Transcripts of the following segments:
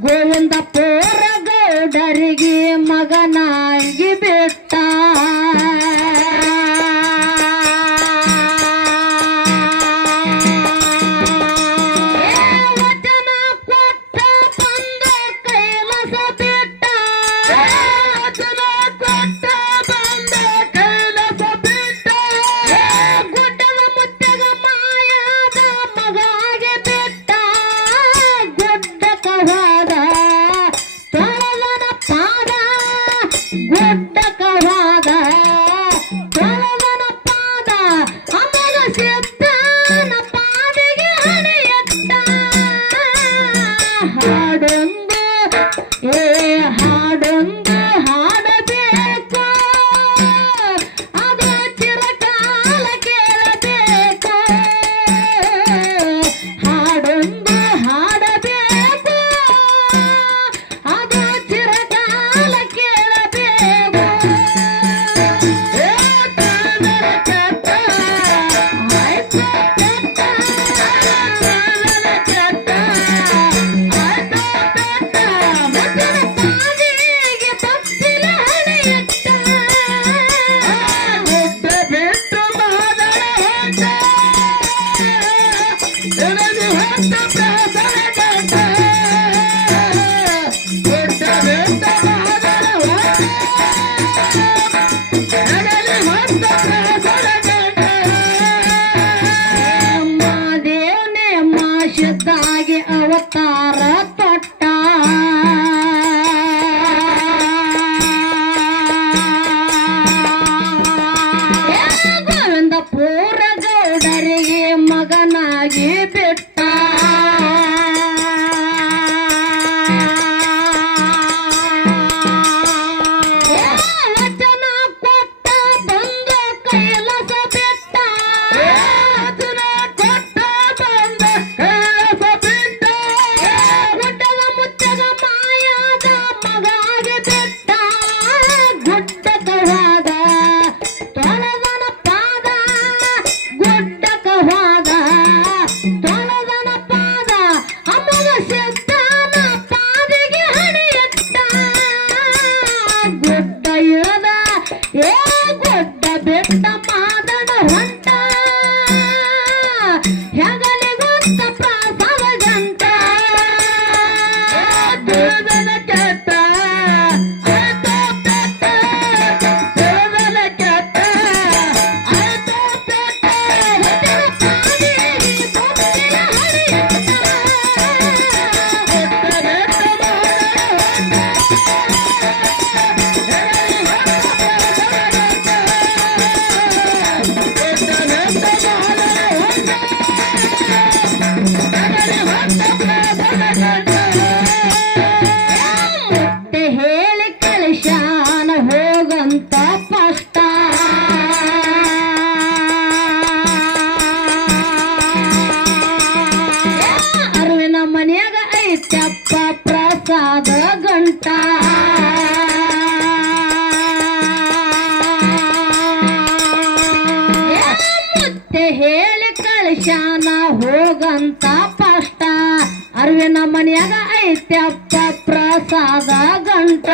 ಗೋವಿಂದ ಪೇರ ಗೌಡರಿಗೆ ಮಗನಾಗಿ ప్రసాద గంట.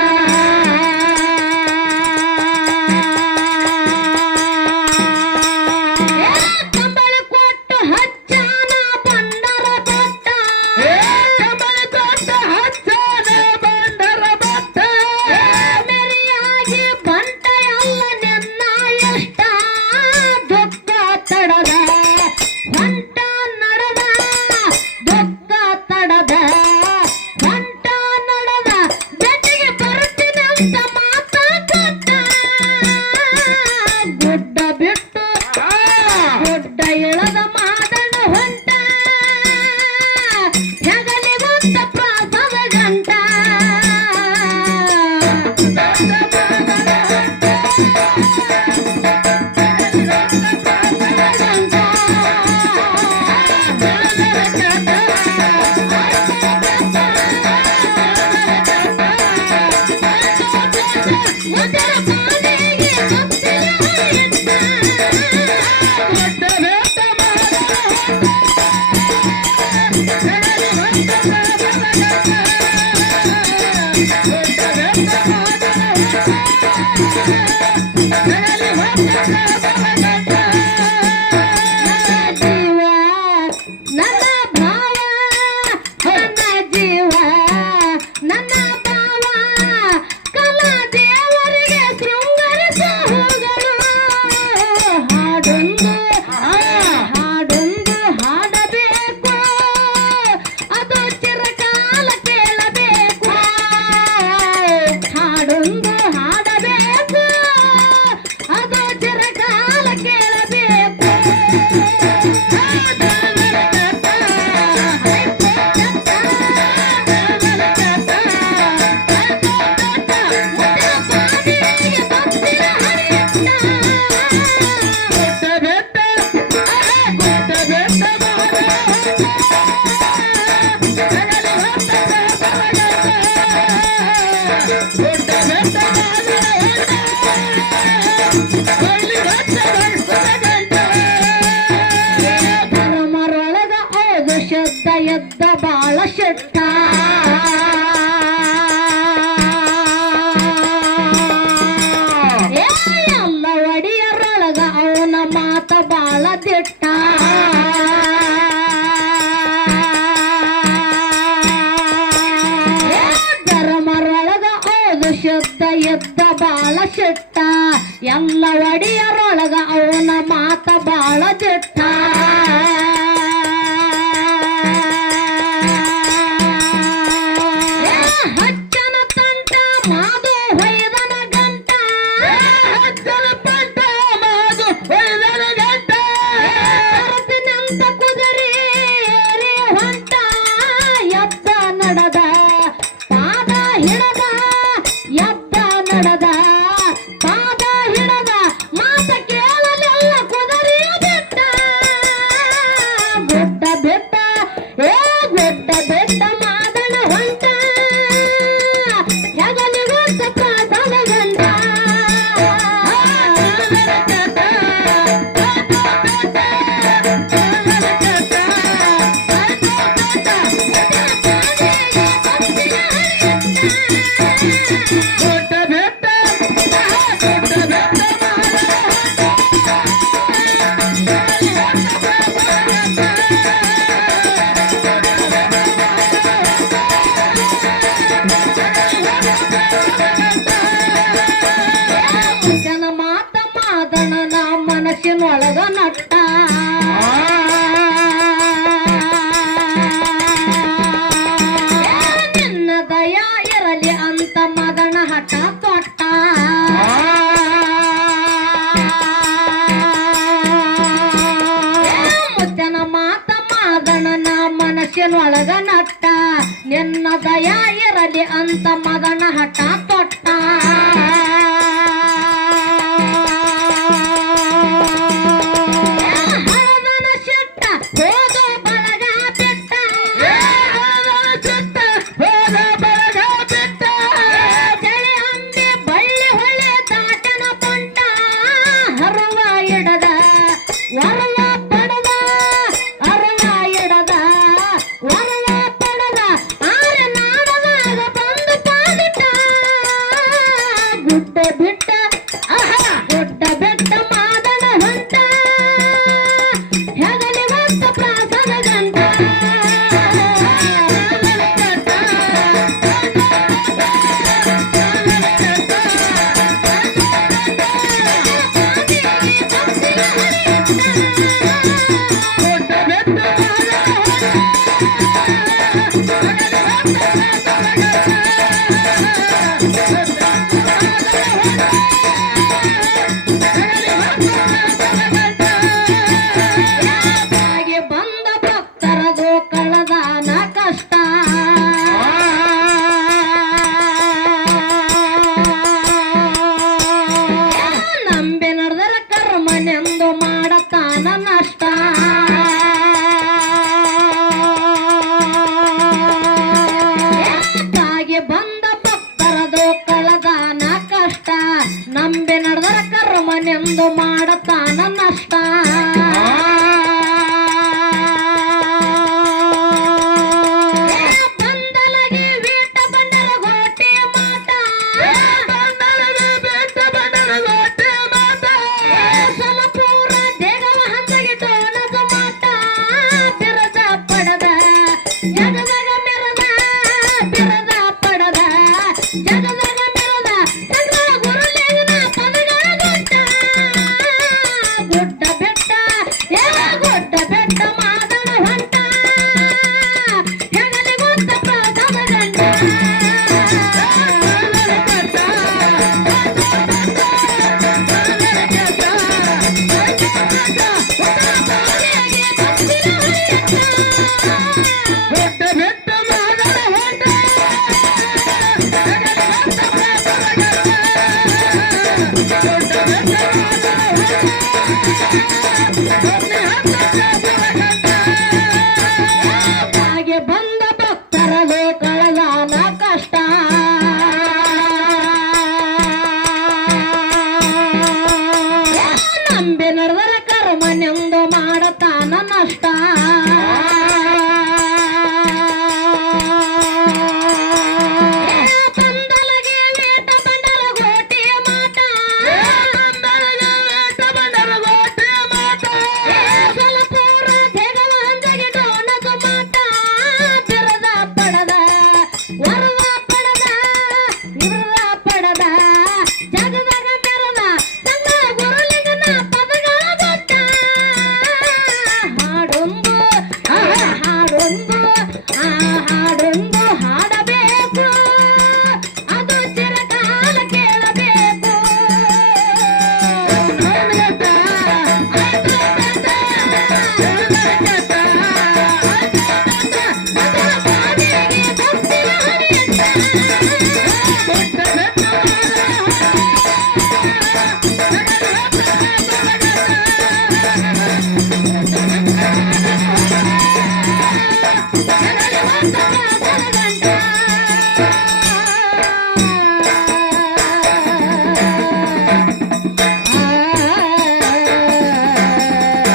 ಶಬ್ದ ಬಾಳ ಶೆಟ್ಟ. ಎಲ್ಲ ಒಡಿಯರೊಳಗ ಅವನ ಮಾತ ಬಾಳ ದಿಟ್ಟ ಧರ್ಮರೊಳಗ ಅವನು ಶಬ್ದ ಎದ್ದ ಬಾಳ ಶೆಟ್ಟ. ಎಲ್ಲ ಒಡಿಯರೊಳಗ ಅವನ ಮಾತ ಬಾಳ ದಿಟ್ಟ ಅಂತ ಮದನ